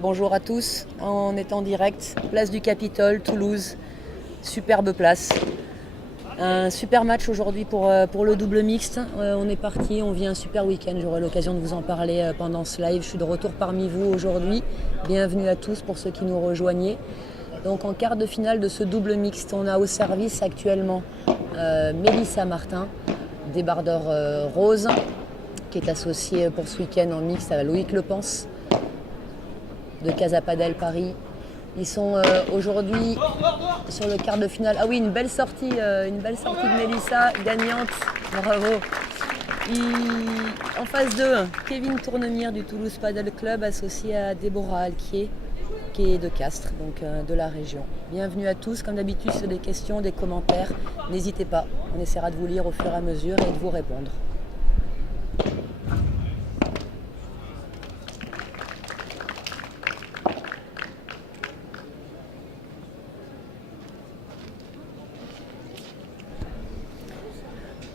Bonjour à tous. On est en direct, place du Capitole, Toulouse. Superbe place. Un super match aujourd'hui pour le double mixte. On est parti, on vit un super week-end. J'aurai l'occasion de vous en parler pendant ce live. Je suis de retour parmi vous aujourd'hui. Bienvenue à tous pour ceux qui nous rejoignaient. Donc en quart de finale de ce double mixte, on a au service actuellement Mélissa Martin, débardeur rose, qui est associée pour ce week-end en mixte à Loïc Lepens de Casa Padel Paris. Ils sont aujourd'hui sur le quart de finale. Ah oui, une belle sortie de Mélissa, gagnante. Bravo. En phase 2, Kevin Tournemire du Toulouse Padel Club, associé à Déborah Alquier, qui est de Castres, donc de la région. Bienvenue à tous. Comme d'habitude, si vous avez des questions, des commentaires, n'hésitez pas. On essaiera de vous lire au fur et à mesure et de vous répondre.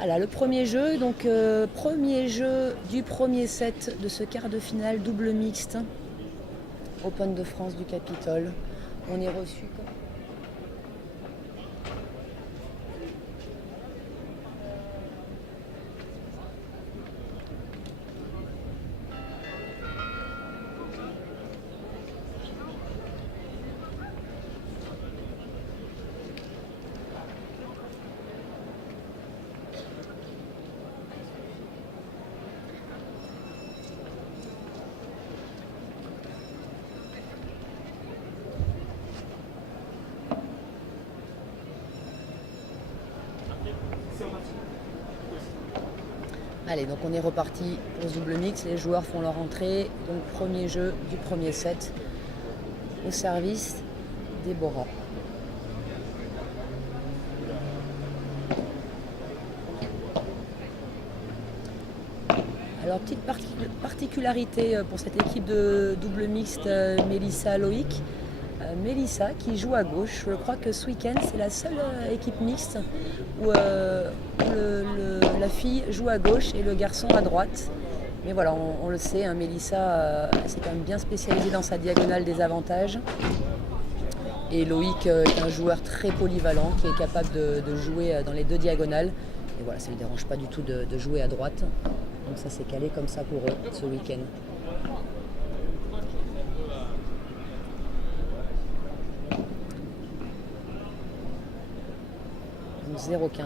Voilà, le premier jeu, donc premier jeu du premier set de ce quart de finale double mixte Open de France du Capitole. On est reçu comme... Allez, donc on est reparti pour ce double mix. Les joueurs font leur entrée. Donc premier jeu du premier set au service Déborah. Alors petite particularité pour cette équipe de double mixte Mélissa-Loïc. Mélissa qui joue à gauche. Je crois que ce week-end c'est la seule équipe mixte où la fille joue à gauche et le garçon à droite. Mais voilà, on le sait, hein, Mélissa s'est quand même bien spécialisée dans sa diagonale des avantages. Et Loïc est un joueur très polyvalent qui est capable de jouer dans les deux diagonales. Et voilà, ça ne lui dérange pas du tout de jouer à droite. Donc ça s'est calé comme ça pour eux ce week-end. Donc 0,15.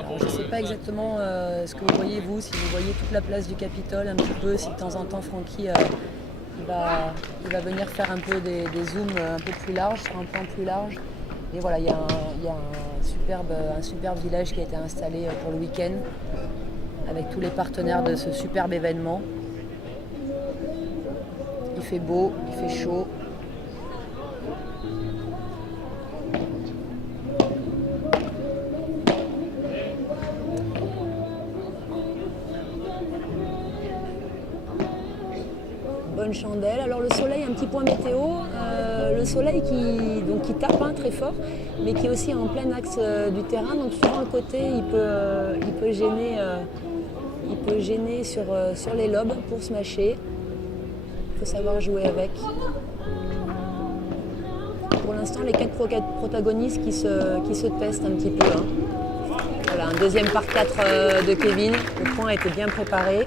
Alors je ne sais pas exactement ce que vous voyez vous, si vous voyez toute la place du Capitole un petit peu, si de temps en temps Francky il va venir faire un peu des zooms un peu plus larges, sur un plan plus large. Et voilà, il y a un superbe village qui a été installé pour le week-end avec tous les partenaires de ce superbe événement. Il fait beau, il fait chaud. Bonne chandelle. Alors le soleil, un petit point météo, le soleil qui tape très fort, mais qui est aussi en plein axe du terrain, donc suivant le côté, il peut gêner sur les lobes pour smasher. Il faut savoir jouer avec. Pour l'instant, les 4 protagonistes qui se testent un petit peu. Hein. Voilà, un deuxième par 4 de Kevin, le point a été bien préparé.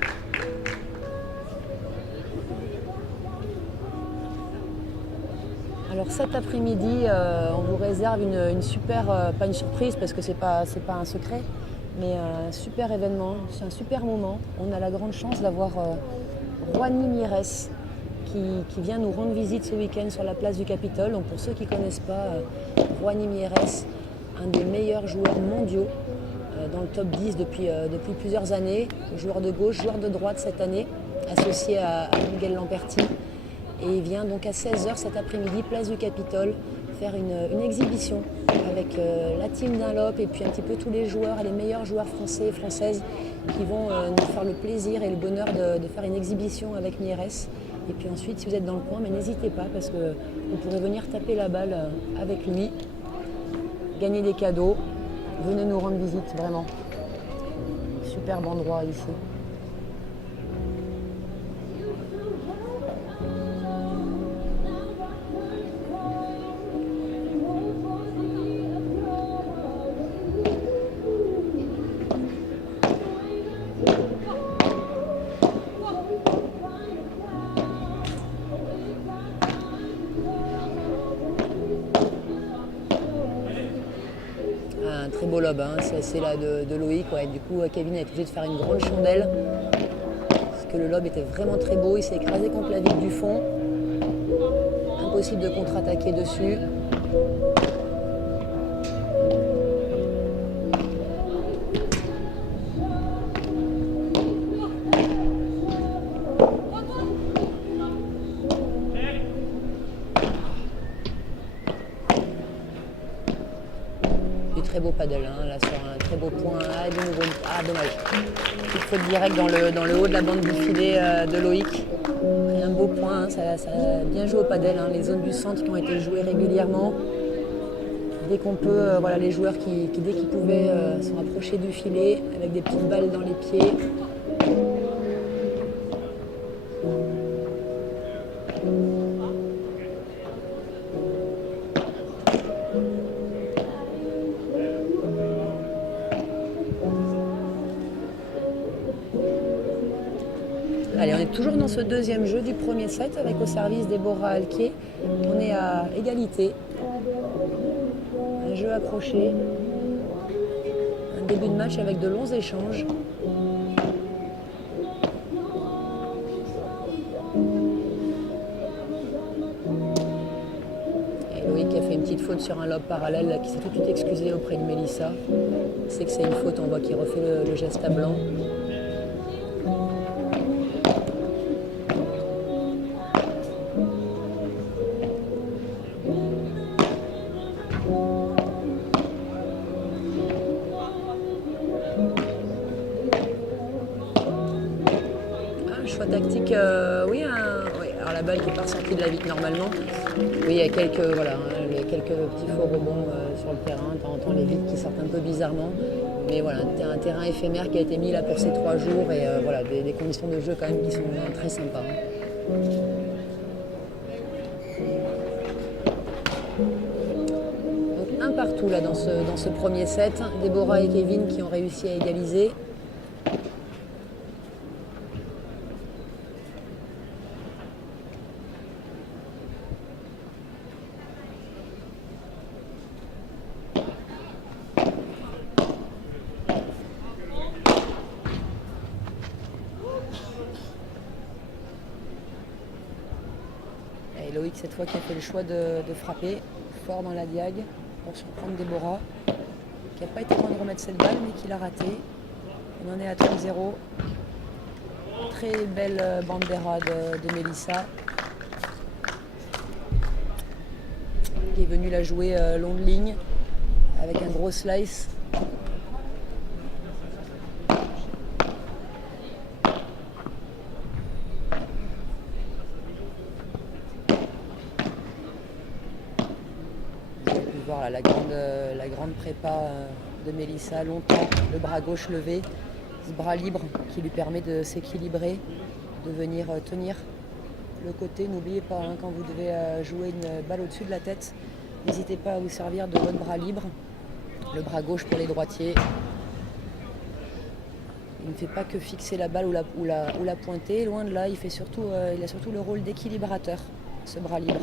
Alors cet après-midi, on vous réserve une super, pas une surprise parce que c'est pas un secret, mais un super événement, c'est un super moment. On a la grande chance d'avoir Juani Mieres qui vient nous rendre visite ce week-end sur la place du Capitole. Donc pour ceux qui ne connaissent pas, Juani Mieres, un des meilleurs joueurs mondiaux dans le top 10 depuis plusieurs années, joueur de gauche, joueur de droite cette année, associé à Miguel Lamperti. Et il vient donc à 16h cet après-midi, place du Capitole, faire une exhibition avec la team Dunlop et puis un petit peu tous les joueurs et les meilleurs joueurs français et françaises qui vont nous faire le plaisir et le bonheur de faire une exhibition avec Mieres. Et puis ensuite, si vous êtes dans le coin, mais n'hésitez pas parce que vous pourrez venir taper la balle avec lui, gagner des cadeaux. Venez nous rendre visite, vraiment. Superbe endroit ici. Un très beau lob, hein. C'est là de Loïc. Ouais. Du coup, Kevin a été obligé de faire une grande chandelle parce que le lob était vraiment très beau. Il s'est écrasé contre la vitre du fond. Impossible de contre-attaquer dessus. Très beau paddle, hein, là sur un très beau point. Ah, de nouveau. Ah, dommage. Petite faute directe dans le haut de la bande du filet de Loïc. Et un beau point, hein, ça a bien joué au paddle, hein, les zones du centre qui ont été jouées régulièrement. Dès qu'on peut, voilà, les joueurs qui dès qu'ils pouvaient se rapprocher du filet avec des petites balles dans les pieds. Allez, on est toujours dans ce deuxième jeu du premier set avec au service Déborah Alquier. On est à égalité. Un jeu accroché. Un début de match avec de longs échanges. Et Loïc a fait une petite faute sur un lob parallèle là, qui s'est tout de suite excusé auprès de Mélissa. C'est que c'est une faute, on voit qu'il refait le geste à blanc. Choix tactique, oui, oui. Alors la balle qui part sortie de la vitre normalement. Oui, il y a quelques, voilà, quelques petits faux rebonds sur le terrain. De temps en temps, les vitres qui sortent un peu bizarrement. Mais voilà, un terrain éphémère qui a été mis là pour ces 3 jours et voilà, des conditions de jeu quand même qui sont très sympas. Donc un partout là dans ce premier set. Déborah et Kevin qui ont réussi à égaliser. Et Loïc cette fois qui a fait le choix de frapper fort dans la diag pour surprendre Déborah, qui n'a pas été loin de remettre cette balle mais qui l'a raté. On en est à 3-0. Très belle bandera de Mélissa, qui est venue la jouer long de ligne avec un gros slice. Voir la grande prépa de Mélissa, longtemps le bras gauche levé, ce bras libre qui lui permet de s'équilibrer, de venir tenir le côté. N'oubliez pas, hein, quand vous devez jouer une balle au-dessus de la tête, n'hésitez pas à vous servir de votre bras libre, le bras gauche pour les droitiers. Il ne fait pas que fixer la balle ou la pointer, loin de là, il a surtout le rôle d'équilibrateur, ce bras libre.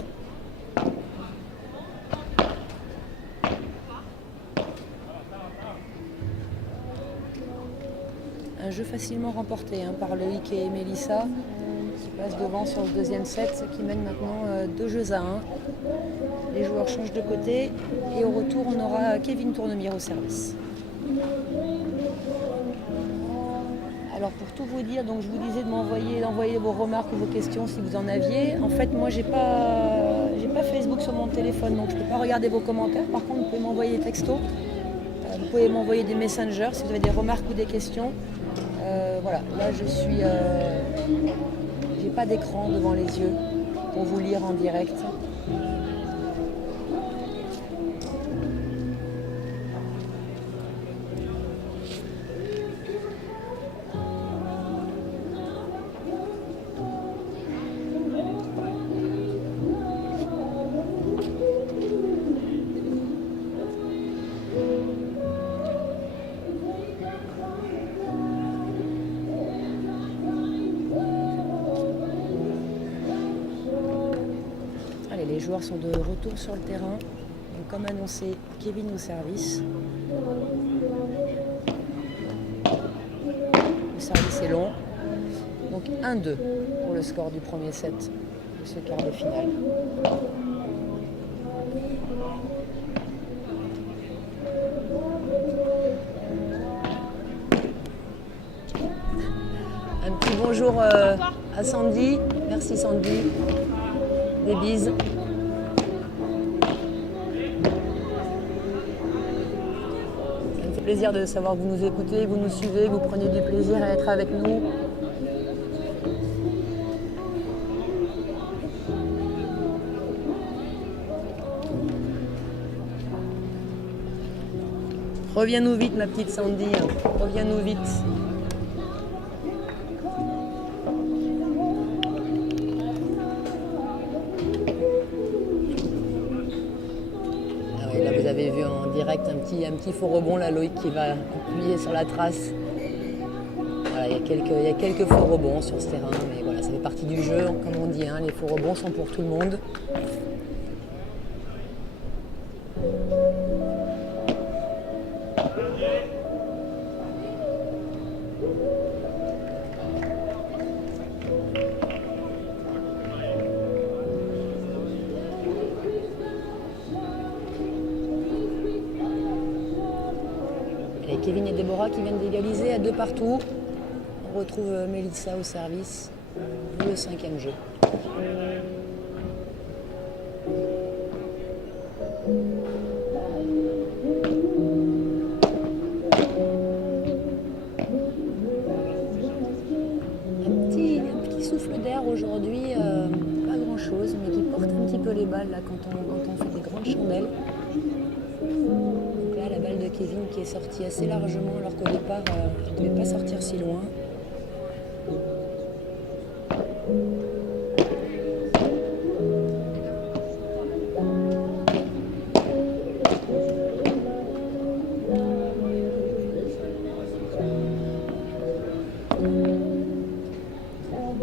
Un jeu facilement remporté par Loïc et Mélissa, qui passent devant sur le deuxième set, qui mène maintenant 2-1. Les joueurs changent de côté et au retour on aura Kevin Tournemire au service. Alors pour tout vous dire, donc je vous disais d'envoyer vos remarques ou vos questions si vous en aviez. En fait moi j'ai pas Facebook sur mon téléphone, donc je ne peux pas regarder vos commentaires. Par contre vous pouvez m'envoyer des textos, vous pouvez m'envoyer des messengers si vous avez des remarques ou des questions. Voilà, là j'ai pas d'écran devant les yeux pour vous lire en direct. Les joueurs sont de retour sur le terrain. Donc, comme annoncé, Kevin au service. Le service est long. Donc 1-2 pour le score du premier set de ce quart de finale. Un petit bonjour à Sandy. Merci Sandy. Des bises. Ça me fait plaisir de savoir que vous nous écoutez, vous nous suivez, vous prenez du plaisir à être avec nous. Reviens-nous vite ma petite Sandy, reviens-nous vite. Là, vous avez vu en direct un petit faux rebond, là, Loïc qui va appuyer sur la trace. Voilà, il y a quelques faux rebonds sur ce terrain, mais voilà, ça fait partie du jeu, comme on dit, hein, les faux rebonds sont pour tout le monde. Kevin et Déborah qui viennent d'égaliser à 2 partout. On retrouve Mélissa au service pour le 5e jeu. Un petit souffle d'air aujourd'hui, pas grand chose, mais qui porte un petit peu les balles là, quand on fait des grandes chandelles. Donc là, la balle de Kevin qui est sortie assez largement, alors qu'au départ, elle ne devait pas sortir si loin.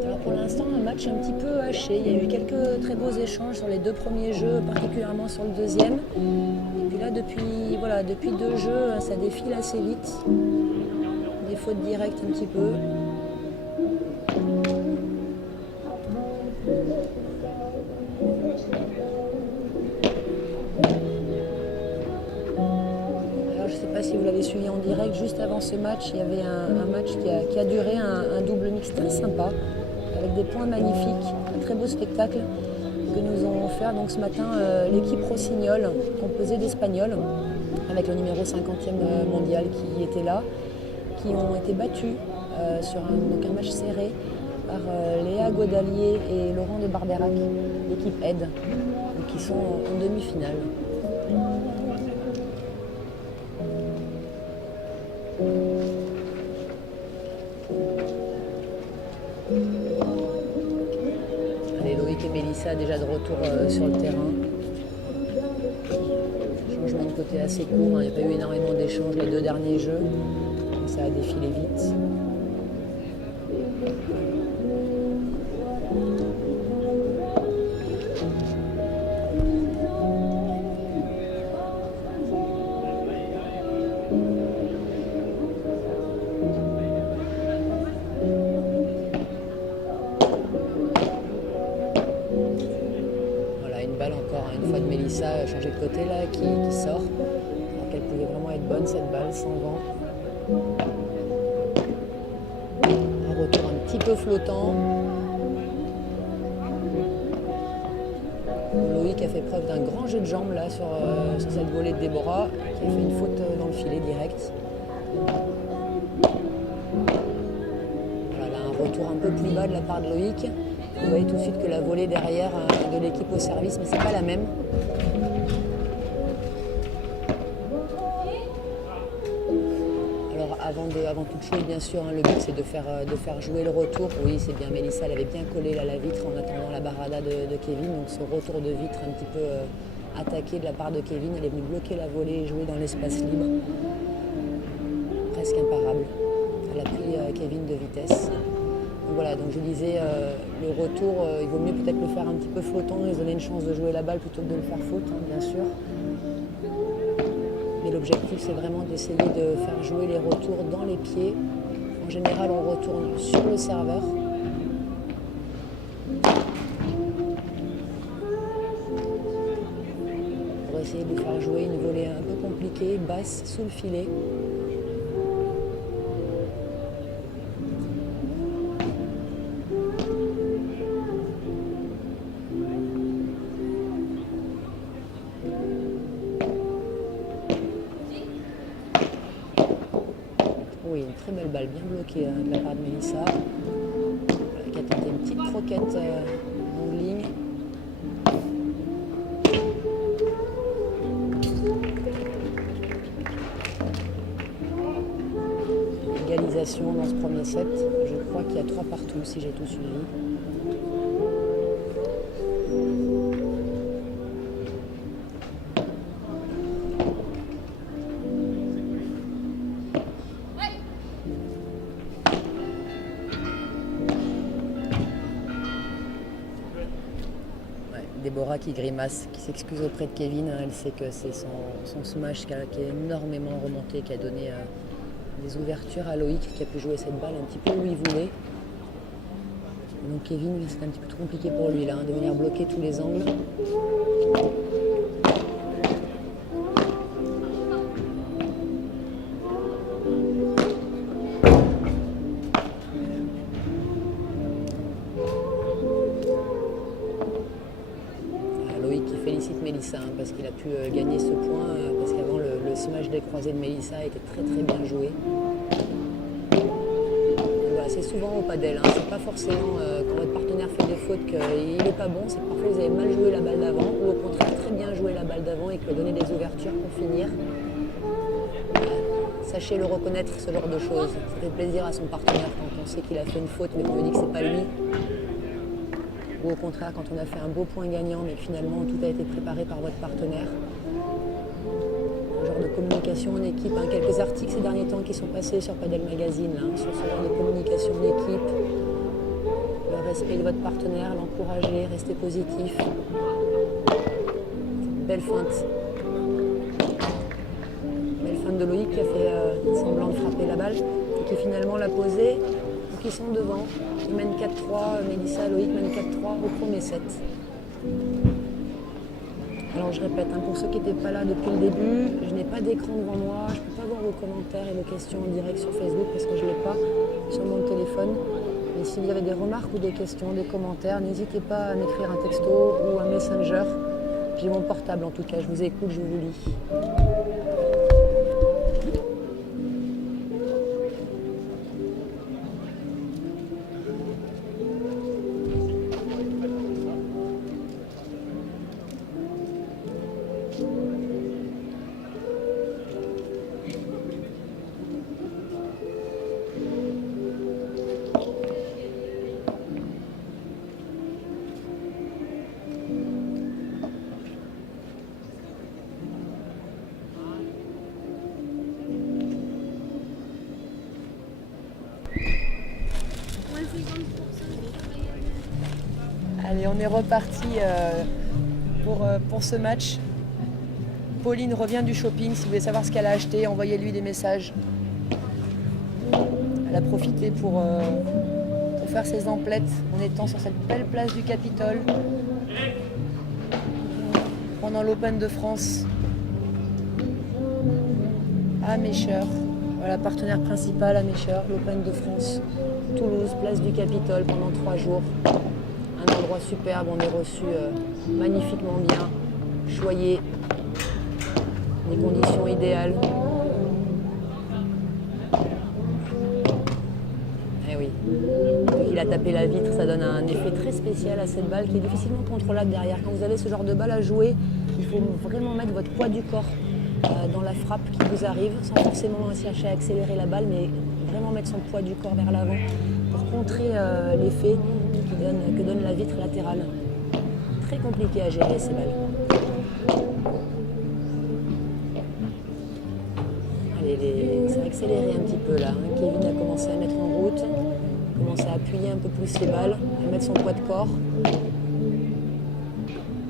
Alors pour l'instant, un match un petit peu haché. Il y a eu quelques très beaux échanges sur les 2 premiers jeux, particulièrement sur le 2e. Et puis là, depuis 2 jeux, ça défile assez vite. Des fautes directes un petit peu. Alors je ne sais pas si vous l'avez suivi en direct, juste avant ce match, il y avait un match qui a duré, un double mixte très sympa, avec des points magnifiques, un très beau spectacle que nous ont offert donc ce matin l'équipe Rossignol, composée d'Espagnols, avec le numéro 50e mondial qui était là, qui ont été battus sur un match serré par Léa Godalier et Laurent de Barberac, l'équipe Aide, qui sont en demi-finale. Allez, Loïc et Mélissa déjà de retour sur le terrain. Changement de côté assez court, il n'y a pas eu énormément d'échanges les 2 derniers jeux, donc ça a défilé vite. Encore une fois de Mélissa changer de côté là, qui sort. Alors qu'elle pouvait vraiment être bonne cette balle, sans vent. Un retour un petit peu flottant. Loïc a fait preuve d'un grand jeu de jambes là sur cette volée de Déborah, qui a fait une faute dans le filet direct. Voilà, là, un retour un peu plus bas de la part de Loïc. Vous voyez tout de suite que la volée derrière de l'équipe au service, mais c'est pas la même. Alors avant toute chose, bien sûr, le but c'est de faire jouer le retour. Oui, c'est bien, Mélissa, elle avait bien collé là, la vitre en attendant la barrada de Kevin. Donc ce retour de vitre un petit peu attaqué de la part de Kevin, elle est venue bloquer la volée et jouer dans l'espace libre. Presque imparable. Elle a pris Kevin de vitesse. Donc voilà, donc je disais, le retour, il vaut mieux peut-être le faire un petit peu flottant et se donner une chance de jouer la balle plutôt que de le faire faute, bien sûr. Mais l'objectif, c'est vraiment d'essayer de faire jouer les retours dans les pieds. En général, on retourne sur le serveur. Pour essayer de faire jouer une volée un peu compliquée, basse, sous le filet. Oui, une très belle balle, bien bloquée de la part de Mélissa, qui a tenté une petite croquette en ligne. Égalisation dans ce premier set. Je crois qu'il y a 3 partout, si j'ai tout suivi. Déborah qui grimace, qui s'excuse auprès de Kevin. Elle sait que c'est son smash qui a énormément remonté, qui a donné des ouvertures à Loïc, qui a pu jouer cette balle un petit peu où il voulait. Donc Kevin, c'est un petit peu trop compliqué pour lui là, de venir bloquer tous les angles. parce qu'il a pu gagner ce point, parce qu'avant le smash des croisés de Melissa était très très bien joué. Voilà, c'est souvent au padel, hein. C'est pas forcément quand votre partenaire fait des fautes qu'il n'est pas bon, c'est que parfois vous avez mal joué la balle d'avant, ou au contraire très bien joué la balle d'avant et que donner des ouvertures pour finir. Sachez le reconnaître, ce genre de choses. Ça fait plaisir à son partenaire quand on sait qu'il a fait une faute mais qu'on lui dit que c'est pas lui. Ou au contraire quand on a fait un beau point gagnant mais que finalement tout a été préparé par votre partenaire. Un genre de communication en équipe, hein. Quelques articles ces derniers temps qui sont passés sur Padel Magazine, là, sur ce genre de communication en équipe. Le respect de votre partenaire, l'encourager, rester positif. Belle feinte. De Loïc qui a fait semblant de frapper la balle et qui finalement l'a posée. Donc ils sont devant. Ils mènent 4-3. Melissa, Loïc mènent 4-3 au premier set. Alors je répète, hein, pour ceux qui n'étaient pas là depuis le début, je n'ai pas d'écran devant moi. Je ne peux pas voir vos commentaires et vos questions en direct sur Facebook parce que je ne l'ai pas sur mon téléphone. Mais si vous avez des remarques ou des questions, des commentaires, n'hésitez pas à m'écrire un texto ou un messenger. J'ai mon portable en tout cas, je vous écoute, je vous lis. Allez, on est reparti pour ce match. Pauline revient du shopping. Si vous voulez savoir ce qu'elle a acheté, envoyez-lui des messages. Elle a profité pour faire ses emplettes en étant sur cette belle place du Capitole pendant l'Open de France à Meschers. Voilà, partenaire principal à Meschers, l'Open de France, Toulouse, place du Capitole pendant 3 jours. Un endroit superbe, on est reçu magnifiquement bien, choyé, des conditions idéales. Eh oui, vu qu'il a tapé la vitre, ça donne un effet très spécial à cette balle qui est difficilement contrôlable derrière. Quand vous avez ce genre de balle à jouer, il faut vraiment mettre votre poids du corps dans la frappe qui vous arrive, sans forcément chercher à accélérer la balle, mais vraiment mettre son poids du corps vers l'avant pour contrer l'effet que donne la vitre latérale. Très compliqué à gérer ces balles. Allez, ça a accéléré un petit peu là. Kevin a commencé à mettre en route, a commencé à appuyer un peu plus ses balles, à mettre son poids de corps.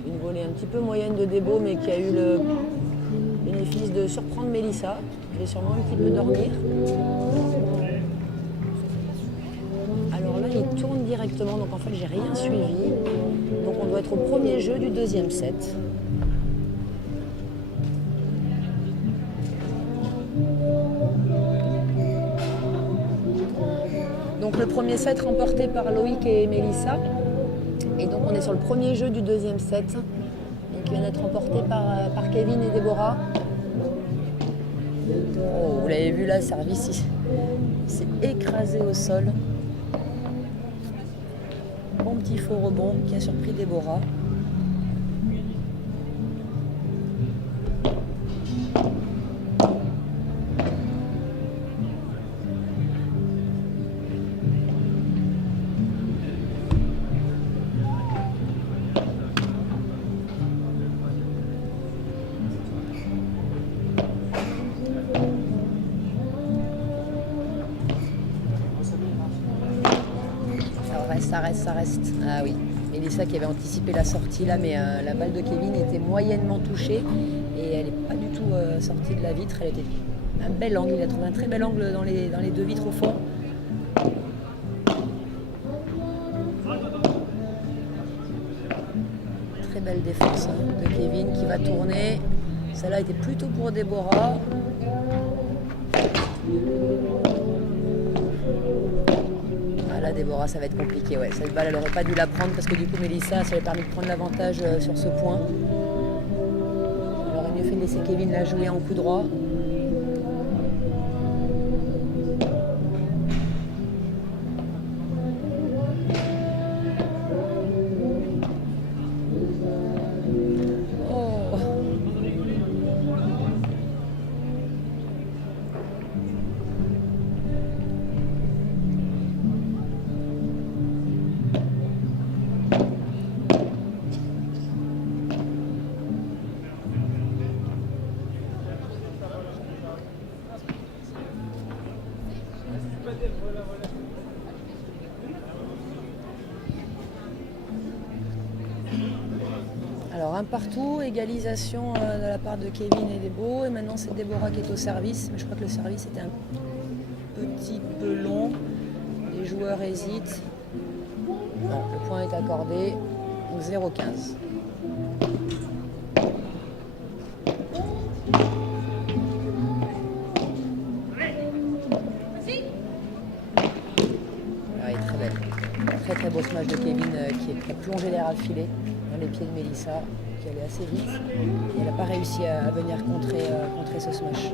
Une volée un petit peu moyenne de Debo, mais qui a eu le bénéfice de surprendre Melissa. Elle est sûrement un petit peu dormir. Alors là, il tourne directement, donc en fait, j'ai rien suivi. Donc on doit être au premier jeu du deuxième set. Donc le premier set remporté par Loïc et Melissa. Et donc on est sur le premier jeu du deuxième set. Donc il vient d'être remporté par Kevin et Déborah. Oh, vous l'avez vu là, le service il s'est écrasé au sol. Bon petit faux rebond qui a surpris Déborah. Ça reste. Ah oui, Melissa qui avait anticipé la sortie là, mais la balle de Kevin était moyennement touchée et elle n'est pas du tout sortie de la vitre. Elle était un bel angle, il a trouvé un très bel angle dans les deux vitres au fond. Très belle défense de Kevin qui va tourner. Celle-là était plutôt pour Déborah. Là, Déborah, ça va être compliqué. Ouais. Cette balle, elle n'aurait pas dû la prendre parce que du coup, Melissa, ça lui a permis de prendre l'avantage sur ce point. laisser Kevin la jouer en coup droit. Alors un partout, égalisation de la part de Kevin et Debo, et maintenant c'est Déborah qui est au service, mais je crois que le service était un petit peu long, les joueurs hésitent. Non, le point est accordé, donc 0-15. Très belle. Très beau smash de Kevin qui a plongé l'air à le filet dans les pieds de Melissa, qui allait assez vite. Et elle n'a pas réussi à venir contrer ce smash.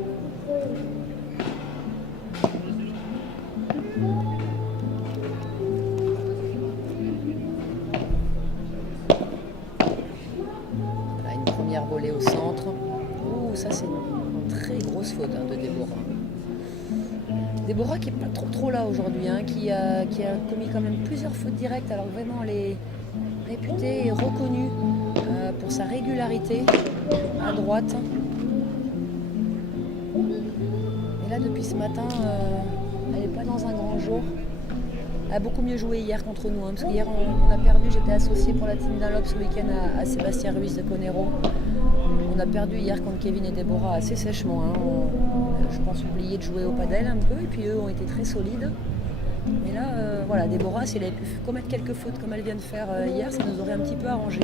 Voilà, une première volée au centre. Ouh, ça c'est une très grosse faute de Déborah. Déborah qui n'est pas trop là aujourd'hui, qui a commis quand même plusieurs fautes directes, alors vraiment elle est réputée et reconnue pour sa régularité à droite. Et là depuis ce matin, elle n'est pas dans un grand jour. Elle a beaucoup mieux joué hier contre nous, parce qu'hier on a perdu, j'étais associée pour la team Dunlop ce week-end à Sébastien Ruiz de Conero. On a perdu hier contre Kevin et Déborah assez sèchement. Je pense oublié de jouer au padel un peu, et puis eux ont été très solides. Mais là, voilà, Déborah, si elle avait pu commettre quelques fautes comme elle vient de faire hier, ça nous aurait un petit peu arrangé.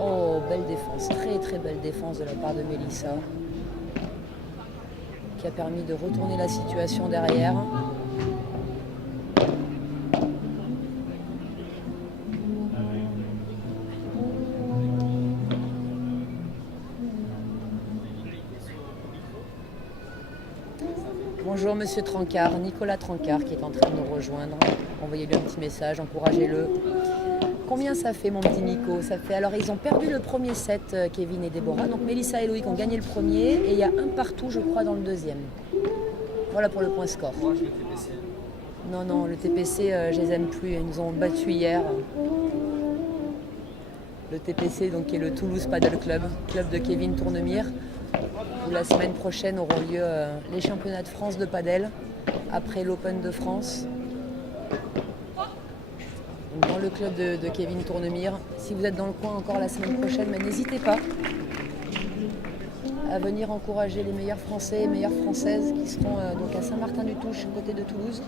Oh, belle défense, très belle défense de la part de Melissa, qui a permis de retourner la situation derrière. Bonjour Monsieur Trancard, Nicolas Trancard qui est en train de nous rejoindre. Envoyez-lui un petit message, encouragez-le. Combien ça fait mon petit Nico? Ça fait... Alors ils ont perdu le premier set, Kevin et Déborah. Donc Melissa et Loïc ont gagné le premier et il y a un partout je crois dans le deuxième. Voilà pour le point score. Moi je le TPC. Non, le TPC je les aime plus, ils nous ont battus hier. Le TPC donc, qui est le Toulouse Paddle Club, club de Kevin Tournemire, où la semaine prochaine auront lieu les championnats de France de padel, après l'Open de France. Donc, dans le club de Kevin Tournemire. Si vous êtes dans le coin encore la semaine prochaine, n'hésitez pas à venir encourager les meilleurs Français et meilleures Françaises qui seront donc à Saint-Martin-du-Touche, côté de Toulouse,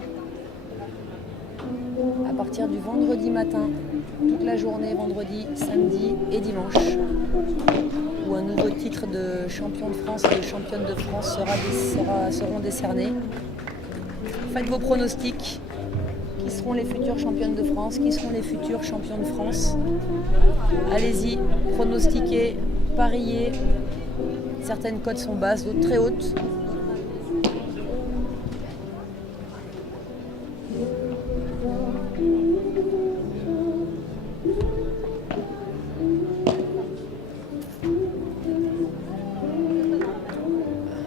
à partir du vendredi matin, toute la journée, vendredi, samedi et dimanche, où un nouveau titre de champion de France et de championne de France seront décernés. Faites vos pronostics. Qui seront les futures championnes de France? Qui seront les futurs champions de France? Allez-y, pronostiquez, pariez. Certaines cotes sont basses, d'autres très hautes.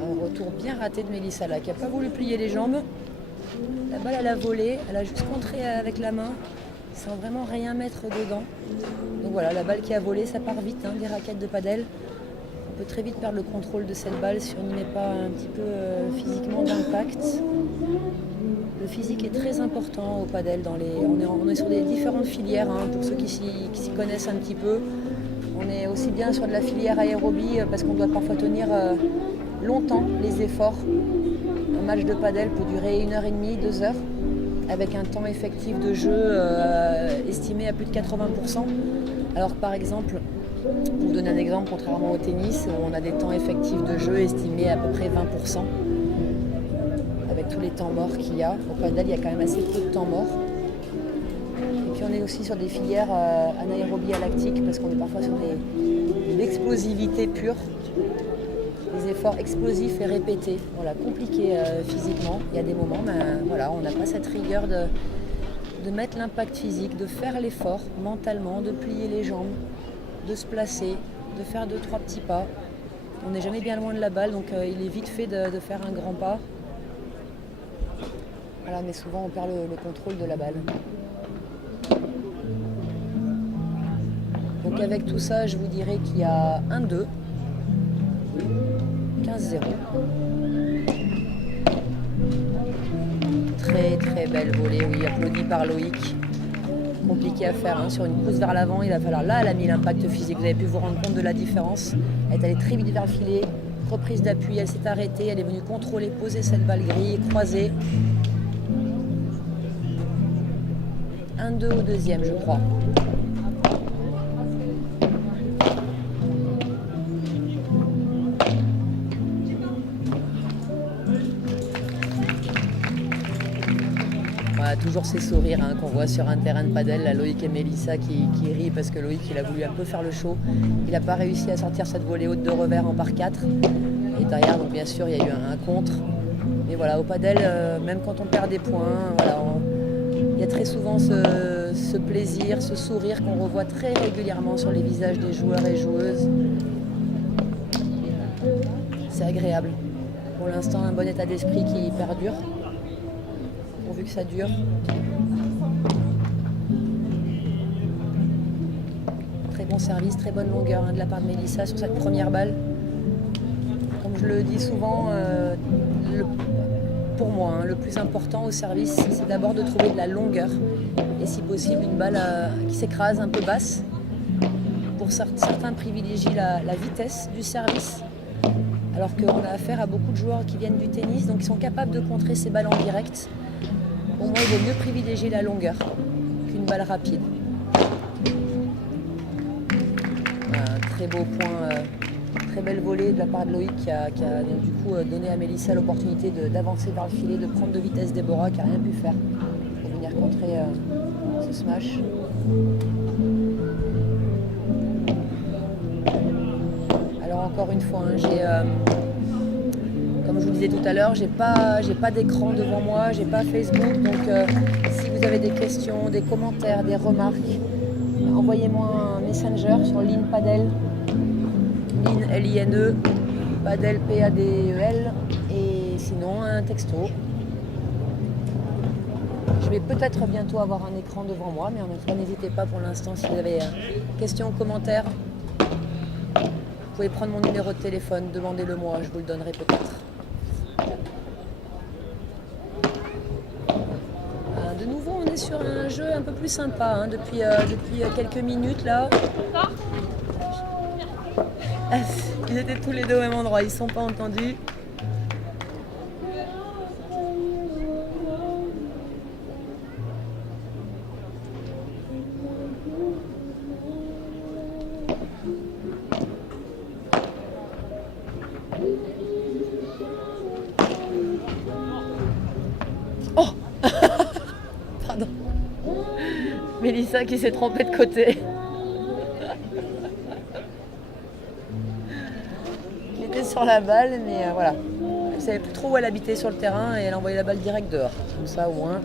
Un retour bien raté de Melissa là, qui n'a pas voulu plier les jambes. La balle elle a volé, elle a juste contré avec la main, sans vraiment rien mettre dedans. Donc voilà, la balle qui a volé, ça part vite, des raquettes de padel. On peut très vite perdre le contrôle de cette balle si on n'y met pas un petit peu physiquement d'impact. Le physique est très important au padel. On est sur des différentes filières, pour ceux qui s'y connaissent un petit peu. On est aussi bien sur de la filière aérobie parce qu'on doit parfois tenir longtemps les efforts. Un match de padel peut durer 1h30, 2 heures, avec un temps effectif de jeu estimé à plus de 80%. Alors que par exemple, pour vous donner un exemple, contrairement au tennis, on a des temps effectifs de jeu estimés à peu près 20%. Avec tous les temps morts qu'il y a. Au padel, il y a quand même assez peu de temps morts. Et puis on est aussi sur des filières anaérobie à lactique, parce qu'on est parfois sur d'explosivité pure. Des efforts explosifs et répétés. Voilà, compliqué physiquement. Il y a des moments, voilà, on n'a pas cette rigueur de mettre l'impact physique, de faire l'effort mentalement, de plier les jambes, de se placer, de faire 2-3 petits pas. On n'est jamais bien loin de la balle, donc il est vite fait de faire un grand pas. Voilà, mais souvent on perd le contrôle de la balle. Donc avec tout ça, je vous dirais qu'il y a 1-2. 15-0. Très très belle volée, oui, applaudie par Loïc. Compliqué à faire, hein. Sur une pousse vers l'avant, il va falloir, là elle a mis l'impact physique, vous avez pu vous rendre compte de la différence. Elle est allée très vite vers le filet, reprise d'appui, elle s'est arrêtée, elle est venue contrôler, poser cette balle grille, croisée. 1-2 au deuxième, je crois. Toujours ces sourires qu'on voit sur un terrain de padel, là, Loïc et Mélissa qui rient parce que Loïc il a voulu un peu faire le show. Il n'a pas réussi à sortir cette volée haute de revers en par 4. Et derrière, donc bien sûr, il y a eu un contre. Mais voilà, au padel, même quand on perd des points, voilà, il y a très souvent ce plaisir, ce sourire qu'on revoit très régulièrement sur les visages des joueurs et joueuses. C'est agréable. Pour l'instant, un bon état d'esprit qui perdure. Vu que ça dure. Très bon service, très bonne longueur de la part de Mélissa sur cette première balle. Comme je le dis souvent, pour moi, le plus important au service, c'est d'abord de trouver de la longueur et si possible une balle qui s'écrase un peu basse. Pour certains privilégient la vitesse du service, alors qu'on a affaire à beaucoup de joueurs qui viennent du tennis, donc ils sont capables de contrer ces balles en direct. Pour moi, il vaut mieux privilégier la longueur qu'une balle rapide. Un très beau point, très belle volée de la part de Loïc qui a donc, du coup donné à Mélissa l'opportunité d'avancer vers le filet, de prendre de vitesse Déborah qui n'a rien pu faire pour venir contrer ce smash. Alors encore une fois, comme je vous disais tout à l'heure, j'ai pas d'écran devant moi, j'ai pas Facebook, donc si vous avez des questions, des commentaires, des remarques, envoyez-moi un messenger sur Line Padel, Line L-I-N-E, Padel P-A-D-E-L, et sinon un texto. Je vais peut-être bientôt avoir un écran devant moi, mais en même temps n'hésitez pas pour l'instant si vous avez questions, commentaires. Vous pouvez prendre mon numéro de téléphone, demandez-le-moi, je vous le donnerai peut-être. De nouveau, on est sur un jeu un peu plus sympa depuis quelques minutes là. Ils étaient tous les deux au même endroit, ils ne sont pas entendus. Oh pardon. Mélissa qui s'est trompée de côté. Elle était sur la balle, mais voilà. Elle ne savait plus trop où elle habitait sur le terrain et elle a envoyé la balle direct dehors. Comme ça, au moins.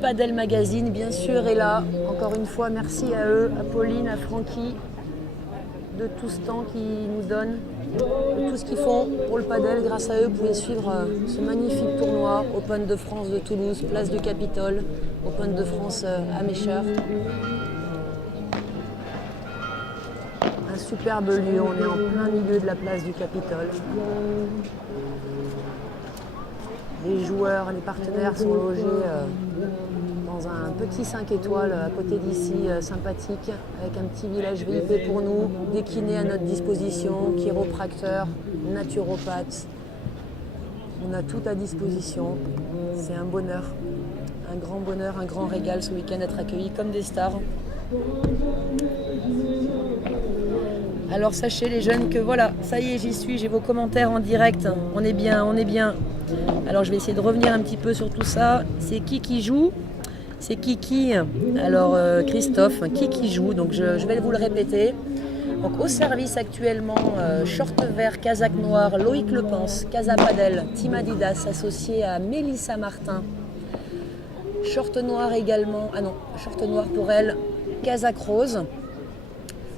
Padel Magazine, bien sûr, est là. Encore une fois, merci à eux, à Pauline, à Francky, de tout ce temps qu'ils nous donnent, de tout ce qu'ils font pour le padel. Grâce à eux, vous pouvez suivre ce magnifique tournoi, Open de France de Toulouse, place du Capitole, Open de France à Mécheur. Un superbe lieu, on est en plein milieu de la place du Capitole. Les joueurs, les partenaires sont logés dans un petit 5 étoiles à côté d'ici, sympathique, avec un petit village VIP pour nous, des kinés à notre disposition, chiropracteurs, naturopathes. On a tout à disposition. C'est un bonheur, un grand régal ce week-end d'être accueillis comme des stars. Alors sachez les jeunes que voilà, ça y est, j'y suis, j'ai vos commentaires en direct. On est bien, on est bien. Alors je vais essayer de revenir un petit peu sur tout ça. C'est qui joue? C'est qui? Alors Christophe, qui joue? Donc je vais vous le répéter. Donc au service actuellement, short vert, casaque noir, Loïc Lepens, Casa Padel, Team Adidas associé à Mélissa Martin. Short noir également, short noir pour elle, casaque rose.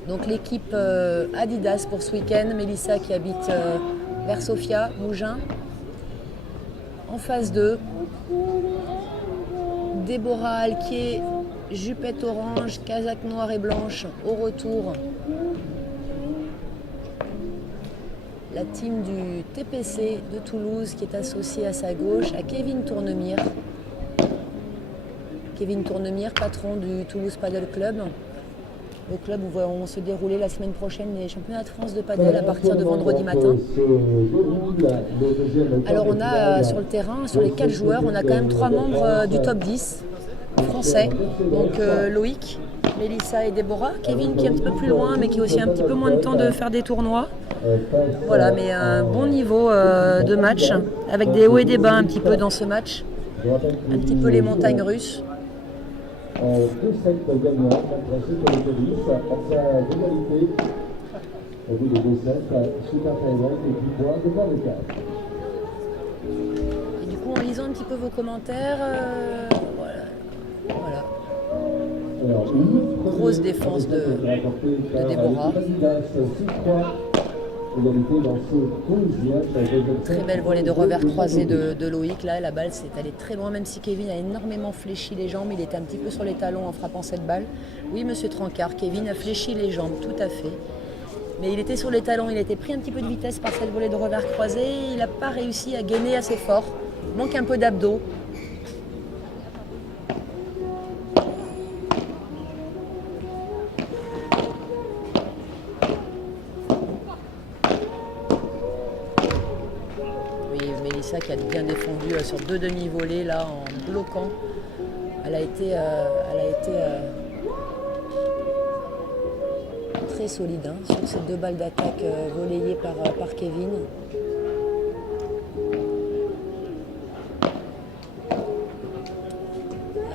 Donc l'équipe Adidas pour ce week-end, Mélissa qui habite vers Sofia, Mougins. En phase 2, Déborah Alquier, jupette orange, casaque noire et blanche au retour. La team du TPC de Toulouse qui est associée à sa gauche à Kevin Tournemire. Kevin Tournemire, patron du Toulouse Padel Club. Le club où vont se dérouler la semaine prochaine les championnats de France de padel à partir de vendredi matin. Alors on a sur le terrain, sur les 4 joueurs, on a quand même 3 membres du top 10 français. Donc Loïc, Mélissa et Déborah. Kevin qui est un petit peu plus loin mais qui a aussi un petit peu moins de temps de faire des tournois. Voilà, mais un bon niveau de match avec des hauts et des bas un petit peu dans ce match. Un petit peu les montagnes russes. 2-7 gagnants, placés sur le tennis, en sa égalité. Au bout des 2 sets, Super Taïwan et Dubois devant le 4. Et du coup, en lisant un petit peu vos commentaires, voilà. Alors, grosse défense de Déborah. Très belle volée de revers croisé de Loïc. Là, la balle s'est allée très loin, même si Kevin a énormément fléchi les jambes. Il était un petit peu sur les talons en frappant cette balle. Oui, monsieur Trancard, Kevin a fléchi les jambes, tout à fait. Mais il était sur les talons, il a été pris un petit peu de vitesse par cette volée de revers croisé. Il n'a pas réussi à gainer assez fort. Il manque un peu d'abdos. Qui a bien défendu sur 2 demi-volées là en bloquant. Elle a été très solide sur ces 2 balles d'attaque volleyées par Kevin.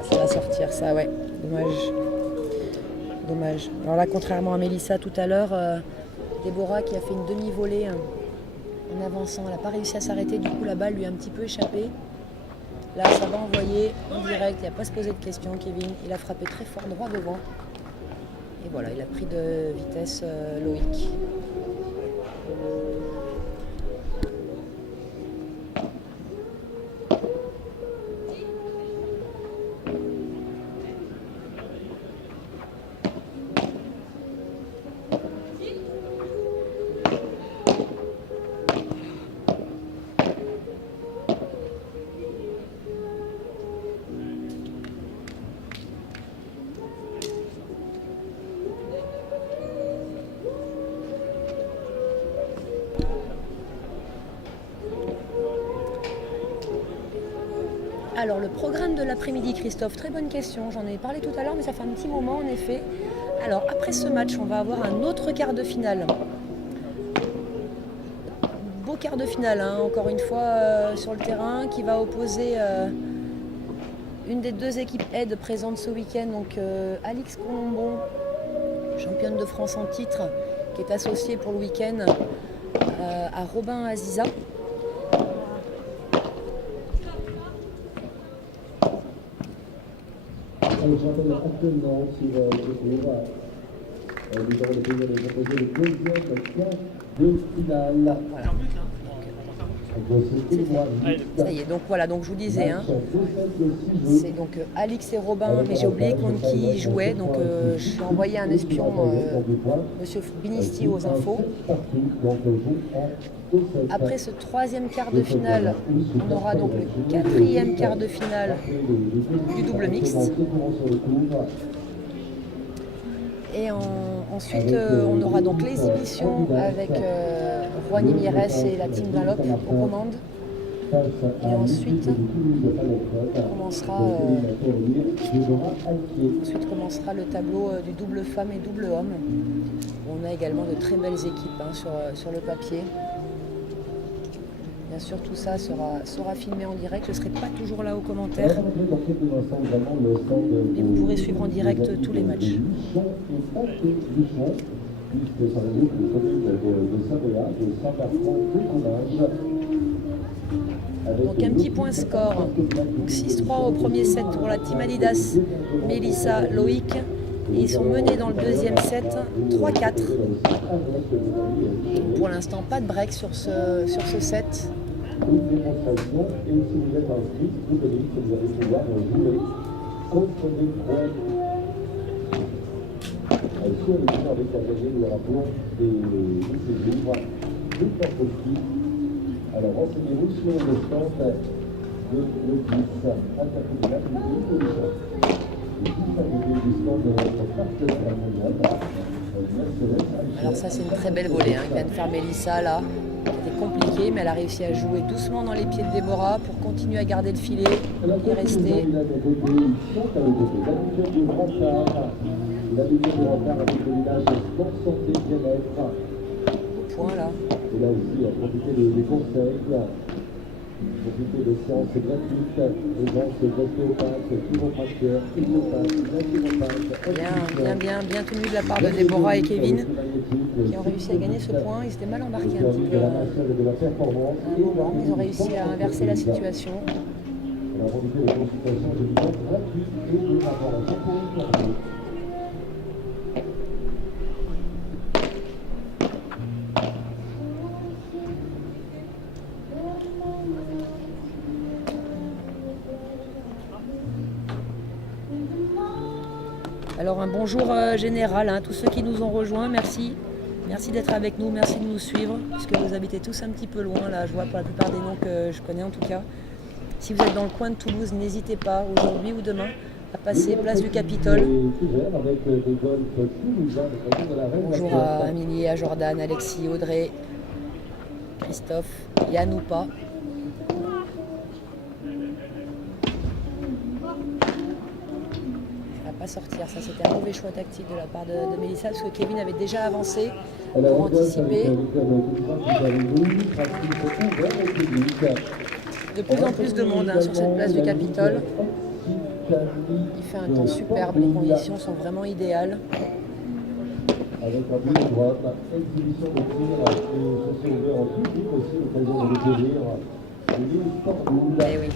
Ça va sortir ça, ouais. Dommage. Alors là, contrairement à Mélissa tout à l'heure, Déborah qui a fait une demi-volée en avançant, elle n'a pas réussi à s'arrêter, du coup la balle lui a un petit peu échappé. Là ça va envoyer en direct, il n'a pas se poser de questions Kevin, il a frappé très fort droit devant. Et voilà, il a pris de vitesse Loïc. Alors le programme de l'après-midi, Christophe, très bonne question, j'en ai parlé tout à l'heure mais ça fait un petit moment en effet. Alors après ce match, on va avoir un autre quart de finale. Beau quart de finale, encore une fois sur le terrain, qui va opposer une des 2 équipes aides présentes ce week-end, donc Alix Colombon, championne de France en titre, qui est associée pour le week-end à Robin Aziza. Le championnat actuellement sur le tour. Nous avons le plaisir de proposer le 2e quart de finale. Voilà. Ça y est, donc voilà, donc je vous disais, c'est donc Alix et Robin, mais j'ai oublié contre qui ils jouaient, donc j'ai envoyé un espion, monsieur Binisti, aux infos. Après ce 3e quart de finale, on aura donc le 4e quart de finale du double mixte. Et ensuite, on aura donc l'exhibition avec Juan Mieres et la team Dunlop aux commandes. Et ensuite commencera le tableau du double femme et double homme. On a également de très belles équipes sur le papier. Bien sûr, tout ça sera filmé en direct. Je ne serai pas toujours là aux commentaires. Et vous pourrez suivre en direct tous les matchs. Donc un petit point score. 6-3 au premier set pour la team Adidas, Mélissa, Loïc. Et ils sont menés dans le deuxième set 3-4. Pour l'instant, pas de break sur ce set. Alors renseignez-vous sur le stand de l'Office intercommunal de l'évolution. Alors ça c'est une très belle volée, hein. Il vient de faire Mélissa là. C'était compliqué mais elle a réussi à jouer doucement dans les pieds de Déborah pour continuer à garder le filet et rester. Au point là. Et là aussi, profiter des conseils, profiter des séances gratuites, des séances d'ostéopathes, chiropracteurs, Bien tenu de la part de Déborah et Kevin qui ont réussi à gagner ce point. Ils étaient mal embarqués un petit peu à un moment, mais ils ont réussi à inverser la situation. On a profité des consultations de guidance gratuites et des informations pour les. Alors un bonjour général à tous ceux qui nous ont rejoints, merci. Merci d'être avec nous, merci de nous suivre, puisque vous habitez tous un petit peu loin, là je vois pour la plupart des noms que je connais en tout cas. Si vous êtes dans le coin de Toulouse, n'hésitez pas aujourd'hui ou demain à passer place du Capitole. Bonjour à Amélie, à Jordan, Alexis, Audrey, Christophe, Yann ou pas. Sortir, ça c'était un mauvais choix tactique de la part de Mélissa parce que Kevin avait déjà avancé pour anticiper. De plus en plus de monde sur cette place du Capitole. Il fait un temps superbe, les conditions sont vraiment idéales. Avec un but de droite, exhibition de tir, et ça s'est ouvert en public aussi, l'occasion de découvrir. Eh oui,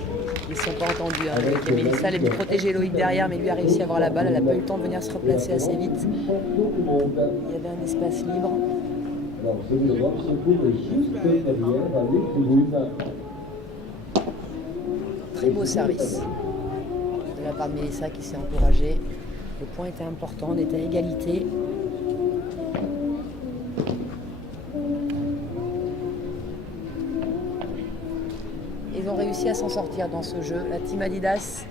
ils ne sont pas entendus. Loïc et Mélissa, elle a dû protéger Loïc derrière, mais lui a réussi à avoir la balle. Elle n'a pas eu le temps de venir se replacer assez vite. Il y avait un espace libre. Alors, vous allez voir, ce cours est juste derrière les tribunes. Très beau service de la part de Mélissa qui s'est encouragée. Le point était important, on était à égalité. Ils ont réussi à s'en sortir dans ce jeu. La team Adidas,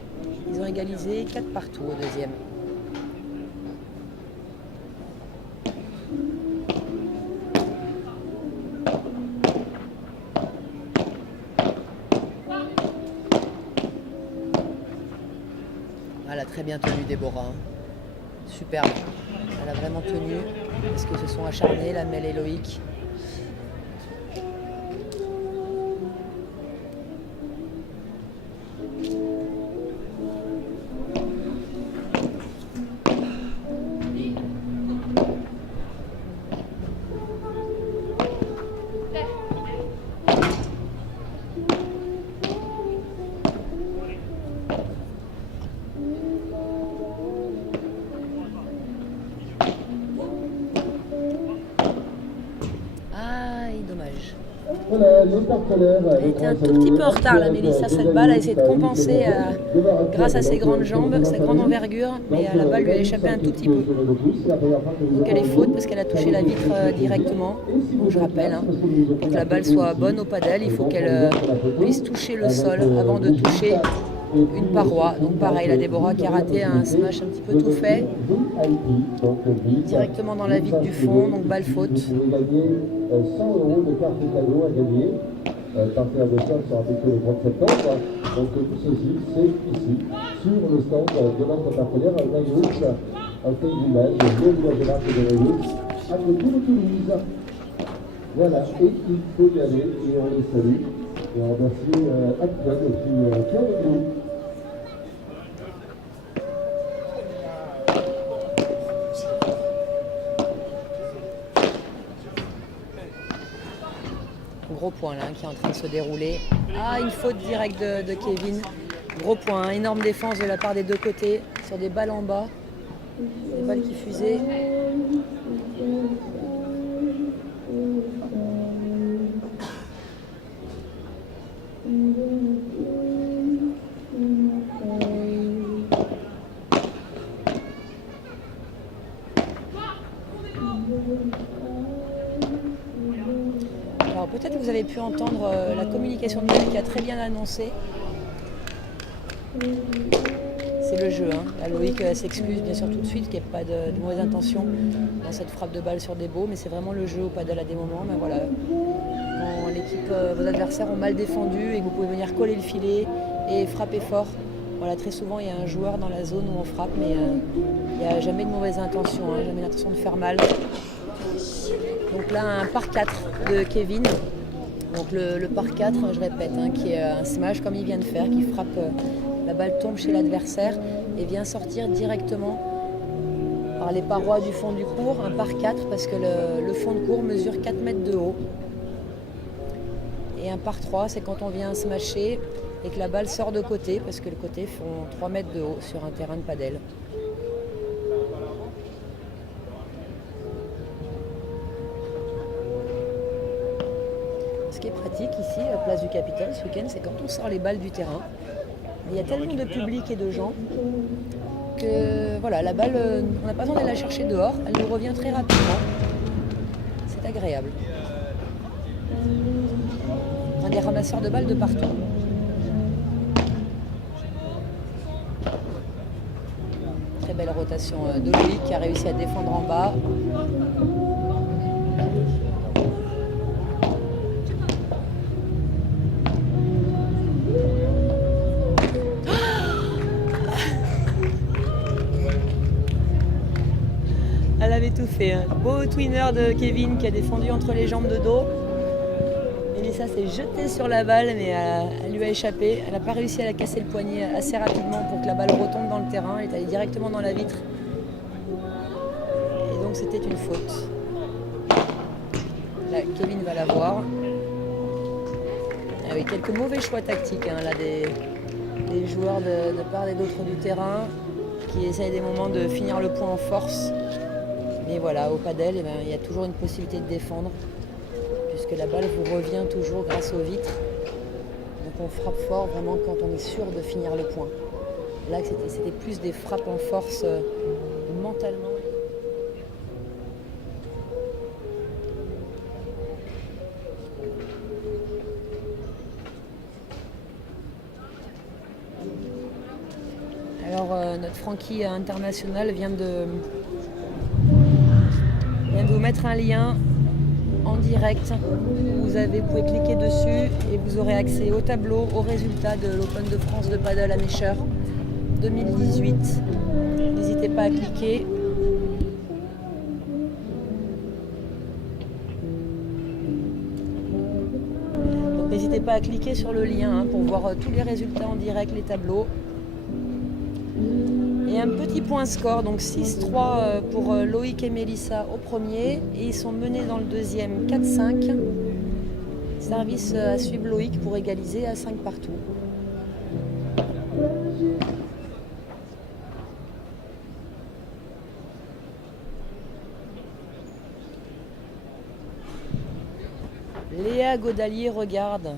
ils ont égalisé 4 partout au deuxième. Elle a très bien tenu Déborah. Superbe. Elle a vraiment tenu parce que se sont acharnés, la Mel et Loïc. Elle était un tout petit peu en retard, la Mélissa, cette balle. Elle a essayé de compenser grâce à ses grandes jambes, sa grande envergure, mais la balle lui a échappé un tout petit peu. Donc elle est faute parce qu'elle a touché la vitre directement. Donc je rappelle, pour que la balle soit bonne au padel, il faut qu'elle puisse toucher le sol avant de toucher une paroi. Donc pareil, la Déborah qui a raté un smash un petit peu tout fait. Directement dans la vitre du fond, donc balle faute. Vous pouvez gagner 100 € de carte cadeau à gagner. partir de ça sera effectué le 30 septembre. Donc tout ceci, c'est ici, sur le stand de notre partenaire Naïous, un petit village, le village de l'Arc de Naïous, à côté de Toulouse. Voilà, et il faut y aller, et on les salue. Et on remercie Antoine qui est avec nous. Gros point là qui est en train de se dérouler. Ah, une faute directe de Kevin. Gros point, hein. Énorme défense de la part des deux côtés sur des balles en bas. Des balles qui fusaient. Alors peut-être que vous avez pu entendre la communication de Mel qui a très bien annoncé. C'est le jeu, hein. La Loïc s'excuse bien sûr tout de suite qu'il n'y ait pas de mauvaise intention dans cette frappe de balle sur des beaux, mais c'est vraiment le jeu au paddle à des moments. Mais voilà, quand l'équipe, vos adversaires ont mal défendu et que vous pouvez venir coller le filet et frapper fort. Voilà, très souvent il y a un joueur dans la zone où on frappe, mais il n'y a jamais de mauvaise intention, hein, jamais l'intention de faire mal. Donc là, un par 4 de Kevin. Donc le par 4, je répète, hein, qui est un smash comme il vient de faire, qui frappe, la balle tombe chez l'adversaire et vient sortir directement par les parois du fond du court. Un par 4 parce que le fond de court mesure 4 mètres de haut. Et un par 3, c'est quand on vient smasher et que la balle sort de côté, parce que le côté font 3 mètres de haut sur un terrain de padel. Ce qui est pratique ici, à Place du Capitole, ce week-end, c'est quand on sort les balles du terrain. Il y a tellement de public et de gens que voilà, la balle, on n'a pas besoin d'aller la chercher dehors, elle nous revient très rapidement. C'est agréable. On a des ramasseurs de balles de partout. Très belle rotation de Loïc qui a réussi à défendre en bas. Elle avait tout fait. Un beau twinner de Kevin qui a défendu entre les jambes de dos. Elissa s'est jetée sur la balle, mais elle lui a échappé. Elle n'a pas réussi à la casser le poignet assez rapidement pour que la balle retombe dans le terrain. Elle est allée directement dans la vitre. Et donc c'était une faute. Là, Kevin va la voir. Avec quelques mauvais choix tactiques, hein, là, des joueurs de part et d'autre du terrain qui essayent des moments de finir le point en force. Mais voilà, au padel, eh ben, il y a toujours une possibilité de défendre, puisque la balle vous revient toujours grâce aux vitres. Donc on frappe fort vraiment quand on est sûr de finir le point. Là, c'était plus des frappes en force mentalement. Alors notre Francky international vient de vous mettre un lien en direct. Vous pouvez cliquer dessus et vous aurez accès au tableau, aux résultats de l'Open de France de paddle amateur 2018. N'hésitez pas à cliquer. Donc n'hésitez pas à cliquer sur le lien, hein, pour voir tous les résultats en direct, les tableaux. Et un petit point score, donc 6-3 pour Loïc et Mélissa au premier, et ils sont menés dans le deuxième 4-5. Service à suivre Loïc pour égaliser à 5 partout. Léa Godalier regarde.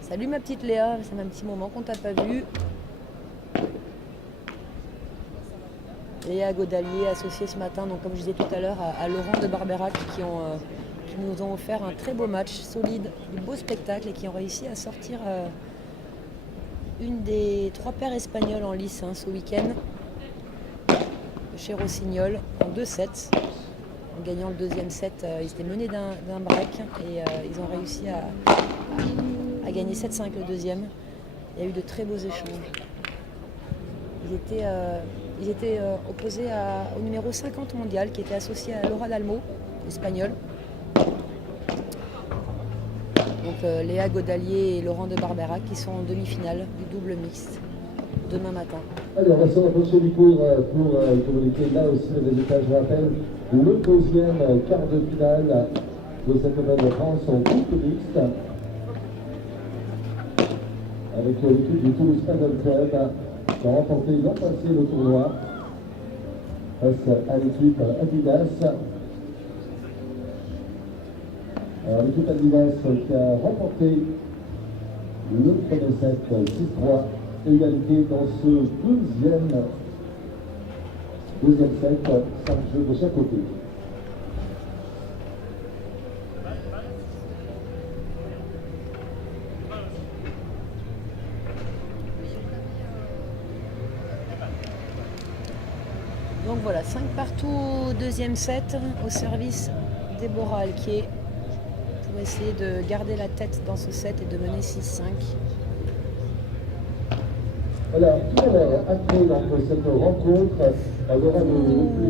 Salut ma petite Léa, ça fait un petit moment qu'on t'a pas vue. Léa Godalier associée ce matin, donc comme je disais tout à l'heure, à Laurent de Barberac qui nous ont offert un très beau match, solide, du beau spectacle et qui ont réussi à sortir une des 3 paires espagnoles en lice, hein, ce week-end, chez Rossignol, en 2-7. En gagnant le deuxième set, ils étaient menés d'un break et ils ont réussi à gagné 7-5 le deuxième. Il y a eu de très beaux échanges. Ils étaient opposés au numéro 50 mondial qui était associé à Laura Dalmo, espagnole. Donc Léa Godalier et Laurent de Barbera qui sont en demi-finale du double mixte demain matin. Allez, on va se rapprocher du cours pour communiquer là aussi le résultat. Je rappelle, le deuxième quart de finale de cette Coupe de France en couple mixte avec l'équipe du Toulouse Paddle Club qui a remporté l'an passé le tournoi face à l'équipe Adidas. Alors l'équipe Adidas qui a remporté le premier set 6-3, égalité dans ce deuxième set, 5 jeux de chaque côté. Donc voilà, 5 partout au deuxième set, au service Déborah Alquier pour essayer de garder la tête dans ce set et de mener 6-5. Alors, tout à l'heure, après cette rencontre, on aura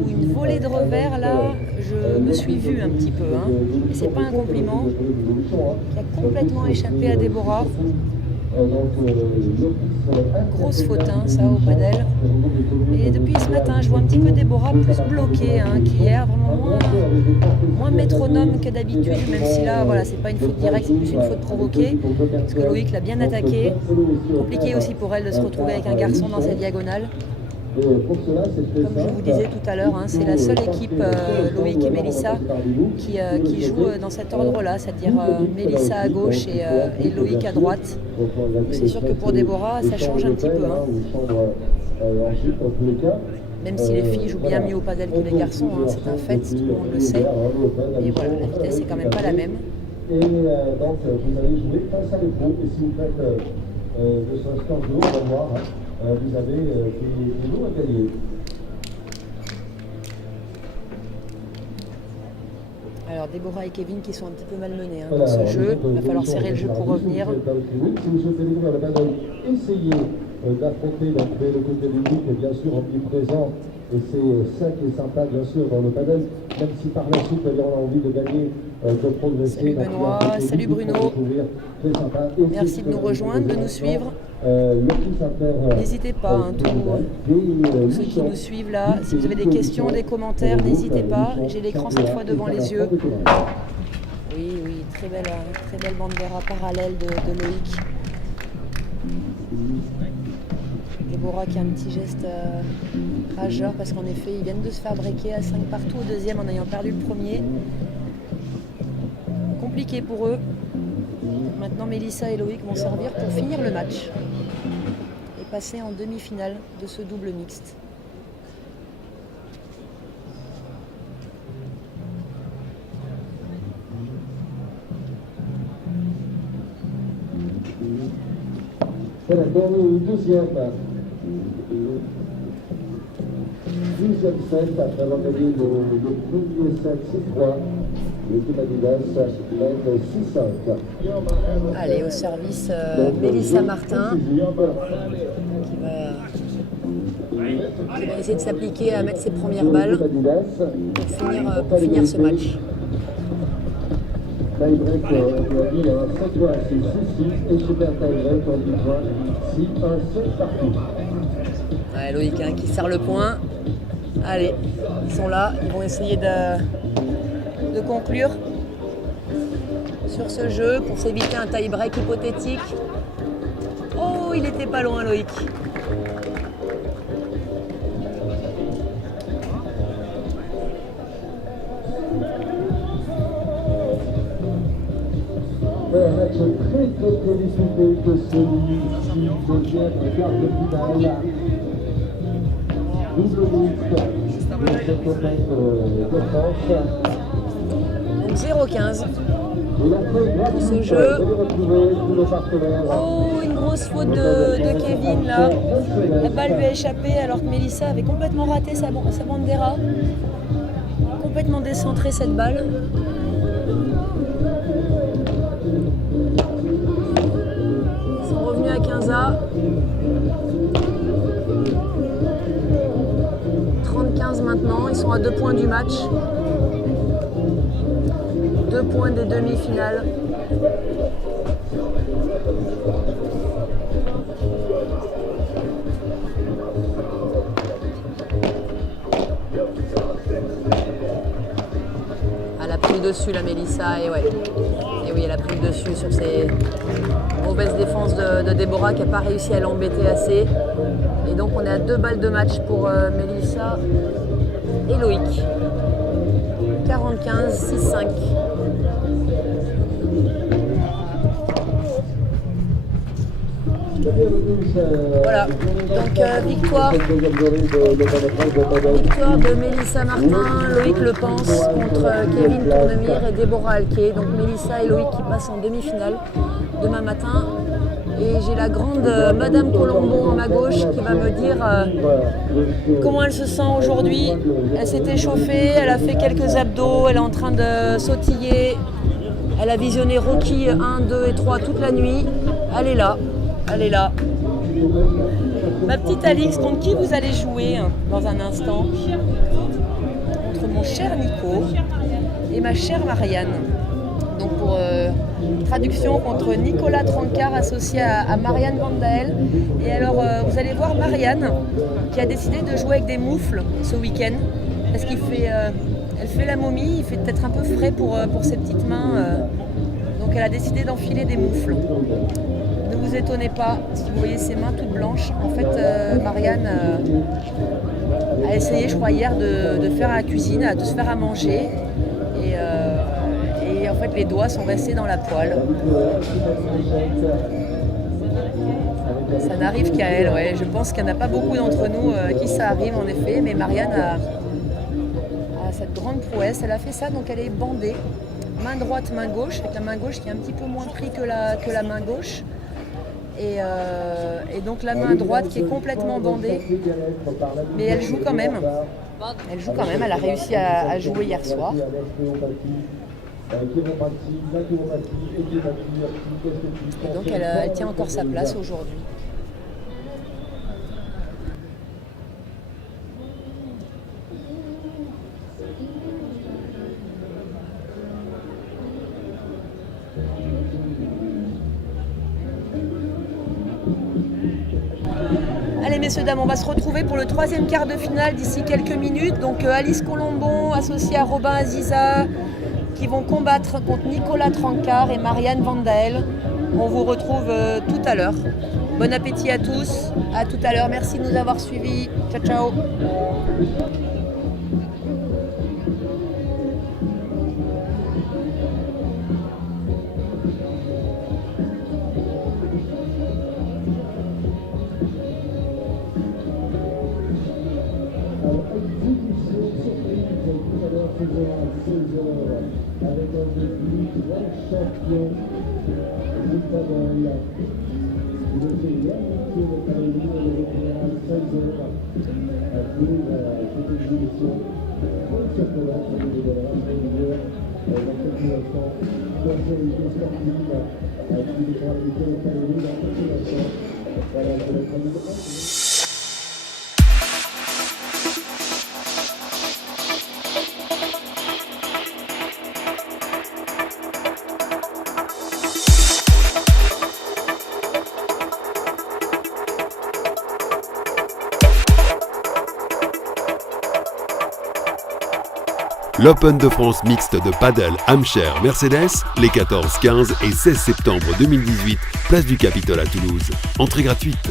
une volée de revers là, je me suis vue un petit peu, hein. Et c'est pas un compliment, qui a complètement échappé à Déborah. Grosse faute, hein, ça au padel. Et depuis ce matin, je vois un petit peu Déborah plus bloquée qu'hier, vraiment moins métronome que d'habitude, même si là, voilà, c'est pas une faute directe, c'est plus une faute provoquée, parce que Loïc l'a bien attaqué. Compliqué aussi pour elle de se retrouver avec un garçon dans sa diagonale. Comme je vous disais tout à l'heure, hein, c'est la seule équipe, Loïc et Mélissa, qui joue dans cet ordre-là, c'est-à-dire Mélissa à gauche et Loïc à droite. C'est sûr que pour Déborah, ça change un petit peu. Hein. Même si les filles jouent bien mieux au padel que les garçons, hein, c'est un fait, tout le monde le sait. Et voilà, la vitesse est quand même pas la même. Et donc, vous allez jouer face à l'épaule, et si vous faites de ce score de haut, on va voir. Vous avez des lots à gagner. Alors Déborah et Kevin qui sont un petit peu malmenés dans ce jeu. Il va falloir serrer le jeu pour revenir. Si vous souhaitez découvrir le padel, essayez d'affronter le côté ludique, bien sûr omniprésent. Et c'est ça qui est sympa, bien sûr, dans le padel. Même si par la suite, on a envie de gagner, de progresser. Salut Benoît, salut Bruno. Merci de nous rejoindre, de nous suivre. N'hésitez pas, tous ceux qui nous suivent là, si vous avez des questions, des commentaires, n'hésitez pas. J'ai l'écran cette fois devant les yeux. Oui, très belle bandera parallèle de Loïc. Déborah qui a un petit geste rageur parce qu'en effet, ils viennent de se faire breaker à 5 partout au deuxième en ayant perdu le premier. Compliqué pour eux. Maintenant, Mélissa et Loïc vont servir pour finir le match et passer en demi-finale de ce double mixte. Voilà, dans le deuxième set, après avoir gagné le premier set 6-3, l'équipe Adidas mène 6-5. Allez, au service Mélissa Martin qui va essayer de s'appliquer à mettre ses premières balles pour finir ce match. Tie-break, on a dit 7 points, c'est 6-6 et super tie-break, on dit 6-1, 7 partout. Ouais, Loïc qui serre le point. Allez, ils sont là, ils vont essayer de conclure sur ce jeu pour s'éviter un tie-break hypothétique. Oh, il était pas loin Loïc. Un match très disputé que celui-ci, deuxième quart de finale. Double mixte de cette Coupe de France. Donc 0-15 pour ce jeu. Oh, une grosse faute de Kevin là. La balle lui a échappé alors que Mélissa avait complètement raté sa bandera. Complètement décentré cette balle. Monza. 30-15 maintenant, ils sont à 2 points du match. 2 points des demi-finales. Elle a pris le dessus la Mélissa et ouais. Et oui, elle a pris le dessus sur ces mauvaises défenses de Déborah qui n'a pas réussi à l'embêter assez. Et donc on est à 2 balles de match pour Mélissa et Loïc. 45, 6-5. Voilà, donc victoire de Mélissa Martin, Loïc Lepens contre Kevin Tournemire et Déborah Alquet. Donc Mélissa et Loïc qui passent en demi-finale demain matin. Et j'ai la grande Madame Colombo à ma gauche qui va me dire comment elle se sent aujourd'hui. Elle s'est échauffée, elle a fait quelques abdos, elle est en train de sautiller. Elle a visionné Rocky 1, 2 et 3 toute la nuit. Elle est là. Elle est là. Ma petite Alix, contre qui vous allez jouer dans un instant? Entre mon cher Nico et ma chère Marianne. Donc pour traduction, contre Nicolas Trancard associé à Marianne Vandael. Et alors vous allez voir Marianne qui a décidé de jouer avec des moufles ce week-end. Parce qu'il fait, elle fait la momie, il fait peut-être un peu frais pour ses petites mains. Donc elle a décidé d'enfiler des moufles. Ne vous étonnez pas si vous voyez ses mains toutes blanches. En fait, Marianne a essayé, je crois, hier de faire à la cuisine, de se faire à manger. Et en fait, les doigts sont restés dans la poêle. Ça n'arrive qu'à elle, ouais. Je pense qu'il n'y en a pas beaucoup d'entre nous qui ça arrive, en effet. Mais Marianne a cette grande prouesse. Elle a fait ça, donc elle est bandée. Main droite, main gauche, avec la main gauche qui est un petit peu moins prise que la main gauche. Et donc la main droite qui est complètement bandée, mais elle joue quand même. Elle joue quand même, elle a réussi à jouer hier soir. Et donc elle tient encore sa place aujourd'hui. Allez messieurs, dames, on va se retrouver pour le 3e quart de finale d'ici quelques minutes. Donc Alice Colombon associée à Robin Aziza qui vont combattre contre Nicolas Trancard et Marianne Vandael. On vous retrouve tout à l'heure. Bon appétit à tous, à tout à l'heure. Merci de nous avoir suivis. Ciao ciao. Avec un début grand champion du padel. Il était hier sur le calendrier de l'Européen 16h pour cette exhibition. Sur le match de l'Européen, dans cette situation, personnalité sportive qui va appliquer le calendrier dans cette situation. Voilà, je vais être L'Open de France mixte de paddle Hampshire Mercedes, les 14, 15 et 16 septembre 2018, place du Capitole à Toulouse. Entrée gratuite.